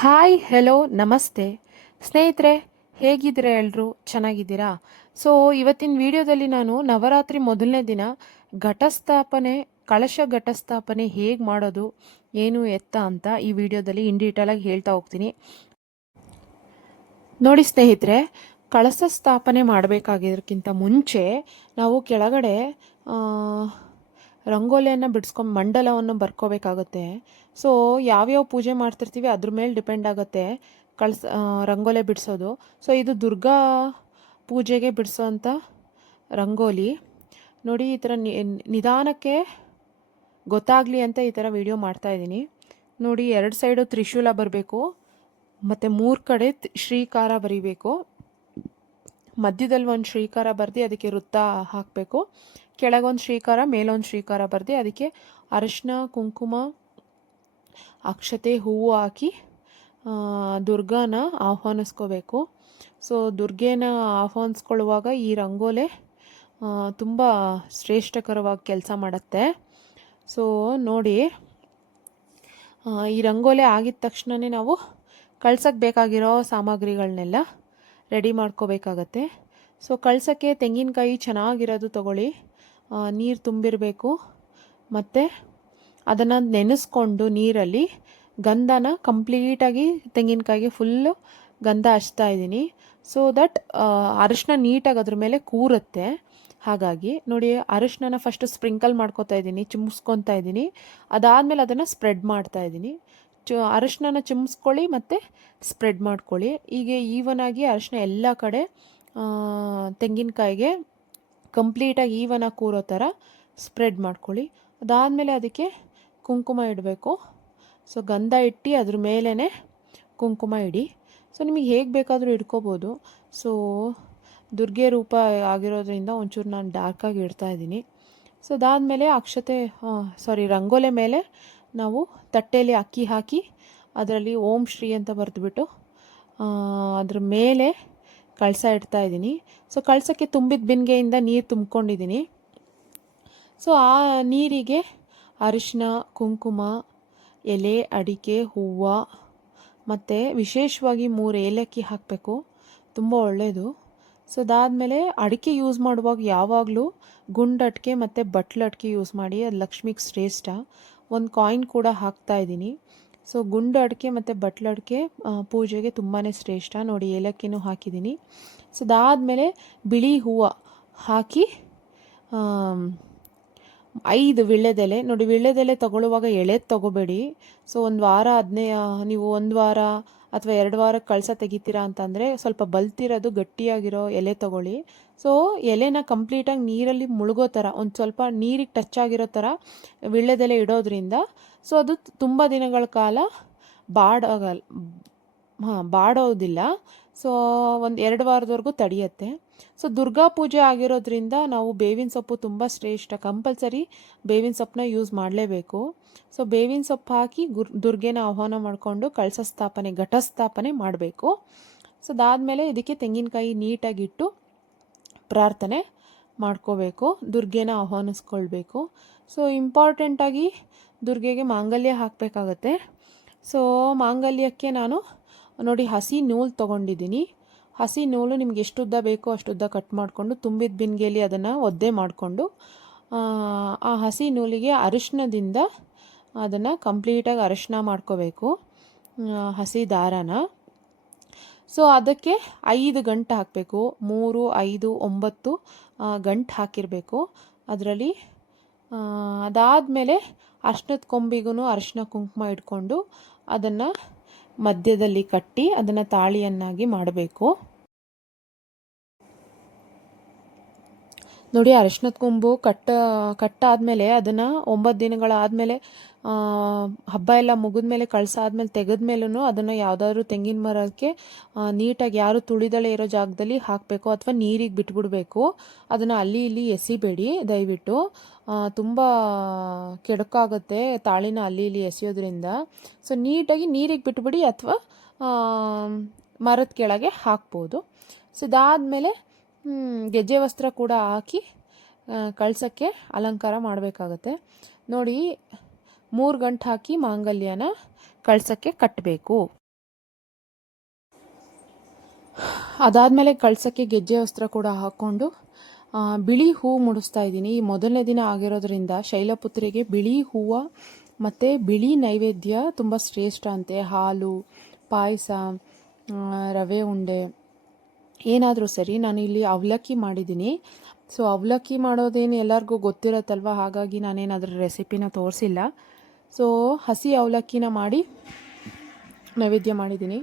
Hi, hello, ನಮಸ್ತೆ. ಸ್ನೇಹಿತರೆ, ಹೇಗಿದ್ದೀರಾ ಎಲ್ಲರೂ ಚೆನ್ನಾಗಿದ್ದೀರಾ? ಸೊ ಇವತ್ತಿನ ವಿಡಿಯೋದಲ್ಲಿ ನಾನು ನವರಾತ್ರಿ ಮೊದಲನೇ ದಿನ ಘಟಸ್ಥಾಪನೆ, ಕಳಶ ಘಟಸ್ಥಾಪನೆ ಹೇಗೆ ಮಾಡೋದು, ಏನು ಎತ್ತ ಅಂತ ಈ ವಿಡಿಯೋದಲ್ಲಿ ಇನ್ ಡೀಟೇಲಾಗಿ ಹೇಳ್ತಾ ಹೋಗ್ತೀನಿ. ನೋಡಿ ಸ್ನೇಹಿತರೆ, ಕಳಶ ಸ್ಥಾಪನೆ ಮಾಡಬೇಕಾಗಿರೋಕ್ಕಿಂತ ಮುಂಚೆ ನಾವು ಕೆಳಗಡೆ ರಂಗೋಲಿಯನ್ನು ಬಿಡಿಸ್ಕೊಂಡು ಮಂಡಲವನ್ನು ಬರ್ಕೋಬೇಕಾಗುತ್ತೆ. ಸೊ ಯಾವ್ಯಾವ ಪೂಜೆ ಮಾಡ್ತಿರ್ತೀವಿ ಅದ್ರ ಮೇಲೆ ಡಿಪೆಂಡ್ ಆಗುತ್ತೆ ಕಳ್ಸ ರಂಗೋಲೆ ಬಿಡಿಸೋದು. ಸೊ ಇದು ದುರ್ಗಾ ಪೂಜೆಗೆ ಬಿಡಿಸೋವಂಥ ರಂಗೋಲಿ. ನೋಡಿ, ಈ ಥರ ನಿಧಾನಕ್ಕೆ ಗೊತ್ತಾಗಲಿ ಅಂತ ಈ ಥರ ವಿಡಿಯೋ ಮಾಡ್ತಾ ಇದ್ದೀನಿ. ನೋಡಿ, ಎರಡು ಸೈಡು ತ್ರಿಶೂಲ ಬರಬೇಕು, ಮತ್ತು ಮೂರು ಕಡೆ ಶ್ರೀಕಾರ ಬರೀಬೇಕು. ಮಧ್ಯದಲ್ಲಿ ಒಂದು ಶ್ರೀಕಾರ ಬರೆದು, ಅದಕ್ಕೆ ವೃತ್ತ ಹಾಕಬೇಕು. ಕೆಳಗೊಂದು ಶ್ರೀಕಾರ, ಮೇಲೊಂದು ಶ್ರೀಕಾರ ಬರೆದು, ಅದಕ್ಕೆ ಅರಿಶಿನ ಕುಂಕುಮ, ಅಕ್ಷತೆ, ಹೂವು ಹಾಕಿ ದುರ್ಗಾನ ಆಹ್ವಾನಿಸ್ಕೋಬೇಕು. ಸೊ, ದುರ್ಗೆನ ಆಹ್ವಾನಿಸ್ಕೊಳ್ಳುವಾಗ ಈ ರಂಗೋಲೆ ತುಂಬ ಶ್ರೇಷ್ಠಕರವಾಗಿ ಕೆಲಸ ಮಾಡುತ್ತೆ. ಸೊ, ನೋಡಿ ಈ ರಂಗೋಲೆ ಆಗಿದ ತಕ್ಷಣವೇ ನಾವು ಕಳ್ಸಕ್ಕೆ ಬೇಕಾಗಿರೋ ಸಾಮಗ್ರಿಗಳನ್ನೆಲ್ಲ ರೆಡಿ ಮಾಡ್ಕೋಬೇಕಾಗತ್ತೆ. ಸೊ ಕಳ್ಸೋಕ್ಕೆ ತೆಂಗಿನಕಾಯಿ ಚೆನ್ನಾಗಿರೋದು ತಗೊಳ್ಳಿ. ನೀರು ತುಂಬಿರಬೇಕು. ಮತ್ತು ಅದನ್ನು ನೆನೆಸ್ಕೊಂಡು ನೀರಲ್ಲಿ ಗಂಧನ ಕಂಪ್ಲೀಟಾಗಿ ತೆಂಗಿನಕಾಯಿಗೆ ಫುಲ್ಲು ಗಂಧ ಹಚ್ತಾ ಇದ್ದೀನಿ. ಸೊ ದಟ್ ಅರಿಶಿನ ನೀಟಾಗಿ ಅದ್ರ ಮೇಲೆ ಕೂರುತ್ತೆ. ಹಾಗಾಗಿ ನೋಡಿ ಅರಿಶಿನ ಫಸ್ಟ್ ಸ್ಪ್ರಿಂಕಲ್ ಮಾಡ್ಕೊತಾ ಇದ್ದೀನಿ, ಚಿಮ್ಸ್ಕೊತಾ ಇದ್ದೀನಿ. ಅದಾದಮೇಲೆ ಅದನ್ನು ಸ್ಪ್ರೆಡ್ ಮಾಡ್ತಾ ಇದ್ದೀನಿ. ಚು ಅರಶಿನ ಚಿಮ್ಸ್ಕೊಳ್ಳಿ ಮತ್ತು ಸ್ಪ್ರೆಡ್ ಮಾಡ್ಕೊಳ್ಳಿ. ಹೀಗೆ ಈವನ್ ಆಗಿ ಅರಶಿನ ಎಲ್ಲ ಕಡೆ ತೆಂಗಿನಕಾಯಿಗೆ ಕಂಪ್ಲೀಟಾಗಿ ಈವನಾಗಿ ಕೂರೋ ಥರ ಸ್ಪ್ರೆಡ್ ಮಾಡ್ಕೊಳ್ಳಿ. ಅದಾದಮೇಲೆ ಅದಕ್ಕೆ ಕುಂಕುಮ ಇಡಬೇಕು. ಸೊ ಗಂಧ ಇಟ್ಟು ಅದ್ರ ಮೇಲೇ ಕುಂಕುಮ ಇಡಿ. ಸೊ ನಿಮಗೆ ಹೇಗೆ ಬೇಕಾದರೂ ಇಟ್ಕೋಬೋದು. ಸೊ ದುರ್ಗೆ ರೂಪ ಆಗಿರೋದ್ರಿಂದ ಒಂಚೂರು ನಾನು ಡಾರ್ಕಾಗಿ ಇಡ್ತಾ ಇದ್ದೀನಿ. ಸೊ ಅದಾದಮೇಲೆ ಅಕ್ಷತೆ ಸಾರಿ ರಂಗೋಲೆ ಮೇಲೆ ನಾವು ತಟ್ಟೆಯಲ್ಲಿ ಅಕ್ಕಿ ಹಾಕಿ ಅದರಲ್ಲಿ ಓಂ ಶ್ರೀ ಅಂತ ಬರೆದ್ಬಿಟ್ಟು ಅದ್ರ ಮೇಲೆ ಕಳಸ ಇಡ್ತಾ ಇದ್ದೀನಿ. ಸೊ ಕಳಸಕ್ಕೆ ತುಂಬಿದ ಬಿನ್ಗೆಯಿಂದ ನೀರು ತುಂಬ್ಕೊಂಡಿದ್ದೀನಿ. ಸೊ ಆ ನೀರಿಗೆ ಅರಿಶಿನ, ಕುಂಕುಮ, ಎಲೆ, ಅಡಿಕೆ, ಹೂವು ಮತ್ತು ವಿಶೇಷವಾಗಿ ಮೂರು ಏಲಕ್ಕಿ ಹಾಕಬೇಕು. ತುಂಬ ಒಳ್ಳೆಯದು ಸೊ ಅದಾದಮೇಲೆ ಅಡಿಕೆ ಯೂಸ್ ಮಾಡುವಾಗ ಯಾವಾಗಲೂ ಗುಂಡಟ್ಕೆ ಮತ್ತು ಬಟ್ಲಟ್ಕೆ ಯೂಸ್ ಮಾಡಿ. ಅದು ಲಕ್ಷ್ಮಿಗೆ ಶ್ರೇಷ್ಠ. ಒಂದು ಕಾಯಿನ್ ಕೂಡ ಹಾಕ್ತಾ ಇದ್ದೀನಿ. ಸೊ ಗುಂಡು ಅಡಿಕೆ ಮತ್ತು ಬಟ್ಲಡಿಕೆ ಪೂಜೆಗೆ ತುಂಬಾ ಶ್ರೇಷ್ಠ. ನೋಡಿ, ಏಲಕ್ಕಿನೂ ಹಾಕಿದ್ದೀನಿ. ಸೊ ಅದಾದಮೇಲೆ ಬಿಳಿ ಹೂವು ಹಾಕಿ ಐದು ವಿಳ್ಳೆದೆಲೆ ನೋಡಿ ವಿಳ್ಳೆದೆಲೆ ತಗೊಳ್ಳುವಾಗ ಎಳೆದು ತಗೋಬೇಡಿ. ಸೊ ಒಂದು ವಾರ ಅದನ್ನೇ ನೀವು ಒಂದು ವಾರ ಅಥವಾ ಎರಡು ವಾರಕ್ಕೆ ಕಳಸ ತೆಗಿತೀರಾ ಅಂತಂದರೆ ಸ್ವಲ್ಪ ಬಲ್ತಿರೋದು, ಗಟ್ಟಿಯಾಗಿರೋ ಎಲೆ ತಗೊಳ್ಳಿ. ಸೊ ಎಲೆನ ಕಂಪ್ಲೀಟಾಗಿ ನೀರಲ್ಲಿ ಮುಳುಗೋ ಥರ ಒಂದು ಸ್ವಲ್ಪ ನೀರಿಗೆ ಟಚ್ ಆಗಿರೋ ಥರ ವಿಳ್ಳೆದೆಲೆ ಇಡೋದ್ರಿಂದ ಸೊ ಅದು ತುಂಬ ದಿನಗಳ ಕಾಲ ಬಾಡಾಗಲ್ಲ ಹಾಂ, ಬಾಡೋದಿಲ್ಲ. ಸೊ ಒಂದು ಎರಡು ವಾರದವರೆಗೂ ತಡೆಯುತ್ತೆ. ಸೊ ದುರ್ಗಾ ಪೂಜೆ ಆಗಿರೋದ್ರಿಂದ ನಾವು ಬೇವಿನ ಸೊಪ್ಪು ತುಂಬ ಶ್ರೇಷ್ಠ ಕಂಪಲ್ಸರಿ ಬೇವಿನ ಸೊಪ್ಪನ್ನ ಯೂಸ್ ಮಾಡಲೇಬೇಕು. ಸೊ ಬೇವಿನ ಸೊಪ್ಪು ಹಾಕಿ ಗುರ್, ದುರ್ಗೆನ ಆಹ್ವಾನ ಮಾಡಿಕೊಂಡು ಕಳಸ ಸ್ಥಾಪನೆ ಘಟಸ್ಥಾಪನೆ ಮಾಡಬೇಕು. ಸೊ ಅದಾದಮೇಲೆ ಇದಕ್ಕೆ ತೆಂಗಿನಕಾಯಿ ನೀಟಾಗಿಟ್ಟು ಪ್ರಾರ್ಥನೆ ಮಾಡ್ಕೋಬೇಕು, ದುರ್ಗೆನ ಆಹ್ವಾನಿಸ್ಕೊಳ್ಬೇಕು. ಸೊ ಇಂಪಾರ್ಟೆಂಟಾಗಿ ದುರ್ಗೆಗೆ ಮಾಂಗಲ್ಯ ಹಾಕಬೇಕಾಗತ್ತೆ. ಸೊ ಮಾಂಗಲ್ಯಕ್ಕೆ ನಾನು ನೋಡಿ ಹಸಿ ನೂಲು ತೊಗೊಂಡಿದ್ದೀನಿ. ಹಸಿ ನೂಲು ನಿಮ್ಗೆ ಎಷ್ಟು ಉದ್ದ ಬೇಕೋ ಅಷ್ಟು ಉದ್ದ ಕಟ್ ಮಾಡಿಕೊಂಡು ತುಂಬಿದ ಬಿನ್ಗೆಯಲ್ಲಿ ಅದನ್ನು ಒದ್ದೆ ಮಾಡಿಕೊಂಡು, ಆ ಹಸಿ ನೂಲಿಗೆ ಅರಿಶಿನದಿಂದ ಅದನ್ನು ಕಂಪ್ಲೀಟಾಗಿ ಅರಿಶಿನ ಮಾಡ್ಕೋಬೇಕು ಹಸಿ ದಾರನ. ಸೊ ಅದಕ್ಕೆ ಐದು ಗಂಟು ಹಾಕಬೇಕು, ಮೂರು, ಐದು, ಒಂಬತ್ತು ಗಂಟು ಹಾಕಿರಬೇಕು. ಅದರಲ್ಲಿ ಅದಾದಮೇಲೆ ಅರ್ಶಿನದ ಕೊಂಬಿಗೂ ಅರಿಶಿನ ಕುಂಕುಮ ಇಟ್ಕೊಂಡು ಅದನ್ನು ಮಧ್ಯದಲ್ಲಿ ಕಟ್ಟಿ ಅದನ್ನು ತಾಳಿಯನ್ನಾಗಿ ಮಾಡಬೇಕು. ನೋಡಿ ಅರಿಶಿನದ ಕೊಂಬು ಕಟ್ಟ, ಕಟ್ಟಾದಮೇಲೆ ಅದನ್ನು ಒಂಬತ್ತು ದಿನಗಳಾದಮೇಲೆ ಹಬ್ಬ ಎಲ್ಲ ಮುಗಿದ ಮೇಲೆ ಕಳಸ ಆದಮೇಲೆ ತೆಗೆದ್ಮೇಲೂ ಅದನ್ನು ಯಾವುದಾದ್ರೂ ತೆಂಗಿನ ಮರಕ್ಕೆ ನೀಟಾಗಿ ಯಾರು ತುಳಿದಳೆ ಇರೋ ಜಾಗದಲ್ಲಿ ಹಾಕಬೇಕು ಅಥವಾ ನೀರಿಗೆ ಬಿಟ್ಬಿಡಬೇಕು. ಅದನ್ನು ಅಲ್ಲಿ ಇಲ್ಲಿ ಎಸಿಬೇಡಿ, ದಯವಿಟ್ಟು. ತುಂಬ ಕೆಡಕಾಗುತ್ತೆ ತಾಳಿನ ಅಲ್ಲಿ ಇಲ್ಲಿ ಎಸೆಯೋದ್ರಿಂದ. ಸೊ ನೀಟಾಗಿ ನೀರಿಗೆ ಬಿಟ್ಬಿಡಿ ಅಥವಾ ಮರದ ಕೆಳಗೆ ಹಾಕ್ಬೋದು. ಸೊ ಇದಾದಮೇಲೆ ಗೆಜ್ಜೆ ವಸ್ತ್ರ ಕೂಡ ಹಾಕಿ ಕಳ್ಸೋಕ್ಕೆ ಅಲಂಕಾರ ಮಾಡಬೇಕಾಗತ್ತೆ. ನೋಡಿ, ಮೂರು ಗಂಟೆ ಹಾಕಿ ಮಾಂಗಲ್ಯನ ಕಳ್ಸೋಕ್ಕೆ ಕಟ್ಟಬೇಕು ಅದಾದಮೇಲೆ ಕಳ್ಸೋಕ್ಕೆ ಗೆಜ್ಜೆ ವಸ್ತ್ರ ಕೂಡ ಹಾಕ್ಕೊಂಡು ಬಿಳಿ ಹೂವು ಮುಡಿಸ್ತಾ ಇದ್ದೀನಿ. ಈ ಮೊದಲನೇ ದಿನ ಆಗಿರೋದ್ರಿಂದ ಶೈಲಪುತ್ರಿಗೆ ಬಿಳಿ ಹೂವು ಮತ್ತು ಬಿಳಿ ನೈವೇದ್ಯ ತುಂಬ ಶ್ರೇಷ್ಠ ಅಂತೆ. ಹಾಲು, ಪಾಯಸ ರವೆ ಉಂಡೆ ಏನಾದರೂ ಸರಿ, ನಾನು ಇಲ್ಲಿ ಅವಲಕ್ಕಿ ಮಾಡಿದ್ದೀನಿ. ಸೊ ಅವಲಕ್ಕಿ ಮಾಡೋದೇನು ಎಲ್ಲರಿಗೂ ಗೊತ್ತಿರತ್ತಲ್ವ? ಹಾಗಾಗಿ ನಾನೇನಾದರೂ ರೆಸಿಪಿನ ತೋರಿಸಿಲ್ಲ. ಸೊ ಹಸಿ ಅವಲಕ್ಕಿನ ಮಾಡಿ ನೈವೇದ್ಯ ಮಾಡಿದ್ದೀನಿ.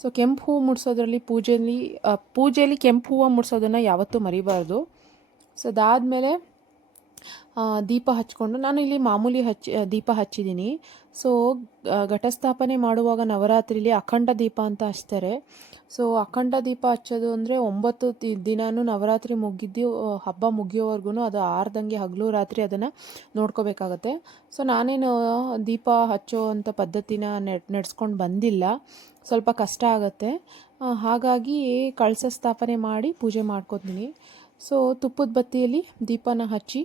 ಸೊ ಕೆಂಪು ಹೂವು ಮುಡ್ಸೋದ್ರಲ್ಲಿ ಪೂಜೆಯಲ್ಲಿ ಪೂಜೆಯಲ್ಲಿ ಕೆಂಪು ಹೂವು ಮುಡ್ಸೋದನ್ನು ಯಾವತ್ತೂ ಮರಿಬಾರ್ದು. ಸೊ ಅದಾದಮೇಲೆ ದೀಪ ಹಚ್ಕೊಂಡು ನಾನು ಇಲ್ಲಿ ಮಾಮೂಲಿ ಹಚ್ಚಿ ದೀಪ ಹಚ್ಚಿದ್ದೀನಿ. ಸೊ ಘಟಸ್ಥಾಪನೆ ಮಾಡುವಾಗ ನವರಾತ್ರಿಲಿ ಅಖಂಡ ದೀಪ ಅಂತ ಹಚ್ತಾರೆ. ಸೊ ಅಖಂಡ ದೀಪ ಹಚ್ಚೋದು ಅಂದರೆ ಒಂಬತ್ತು ದಿನವೂ ನವರಾತ್ರಿ ಮುಗಿದ್ದು ಹಬ್ಬ ಮುಗಿಯೋವರೆಗೂ ಅದು ಆರ್ದಂಗೆ ಹಗಲು ರಾತ್ರಿ ಅದನ್ನು ನೋಡ್ಕೋಬೇಕಾಗತ್ತೆ. ಸೊ ನಾನೇನು ದೀಪ ಹಚ್ಚೋ ಅಂಥ ಪದ್ಧತಿನ ನಡೆಸ್ಕೊಂಡು ಬಂದಿಲ್ಲ. ಸ್ವಲ್ಪ ಕಷ್ಟ ಆಗುತ್ತೆ. ಹಾಗಾಗಿ ಕಳಸ ಸ್ಥಾಪನೆ ಮಾಡಿ ಪೂಜೆ ಮಾಡ್ಕೊತೀನಿ. ಸೊ ತುಪ್ಪದ ಬತ್ತಿಯಲ್ಲಿ ದೀಪನ ಹಚ್ಚಿ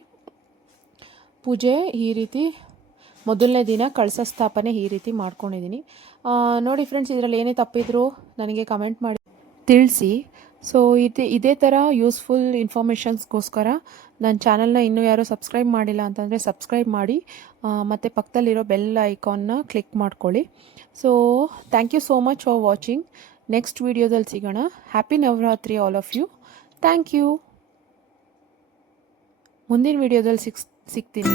ಪೂಜೆ ಈ ರೀತಿ ಮೊದಲನೇ ದಿನ ಕಳಸ ಸ್ಥಾಪನೆ ಈ ರೀತಿ ಮಾಡ್ಕೊಂಡಿದ್ದೀನಿ. ನೋಡಿ ಫ್ರೆಂಡ್ಸ್ ಇದರಲ್ಲಿ ಏನೇ ತಪ್ಪಿದ್ರು ನನಗೆ ಕಮೆಂಟ್ ಮಾಡಿ. ತಿಳಿಸಿ. ಸೊ ಇದೇ ಇದೇ ಥರ ಯೂಸ್ಫುಲ್ ಇನ್ಫಾರ್ಮೇಷನ್ಸ್ಗೋಸ್ಕರ ನನ್ನ ಚಾನಲ್ನ ಇನ್ನೂ ಯಾರೂ ಸಬ್ಸ್ಕ್ರೈಬ್ ಮಾಡಿಲ್ಲ ಅಂತಂದರೆ ಸಬ್ಸ್ಕ್ರೈಬ್ ಮಾಡಿ. ಮತ್ತು ಪಕ್ಕದಲ್ಲಿರೋ ಬೆಲ್ ಐಕಾನ್ನ ಕ್ಲಿಕ್ ಮಾಡ್ಕೊಳ್ಳಿ. So thank you so much for watching next ವೀಡಿಯೋದಲ್ಲಿ ಸಿಗೋಣ. Happy Navratri all of you thank you ಮುಂದಿನ ವೀಡಿಯೋದಲ್ಲಿ ಸಿಕ್ಸ್ ಸಿಗ್ತೀನಿ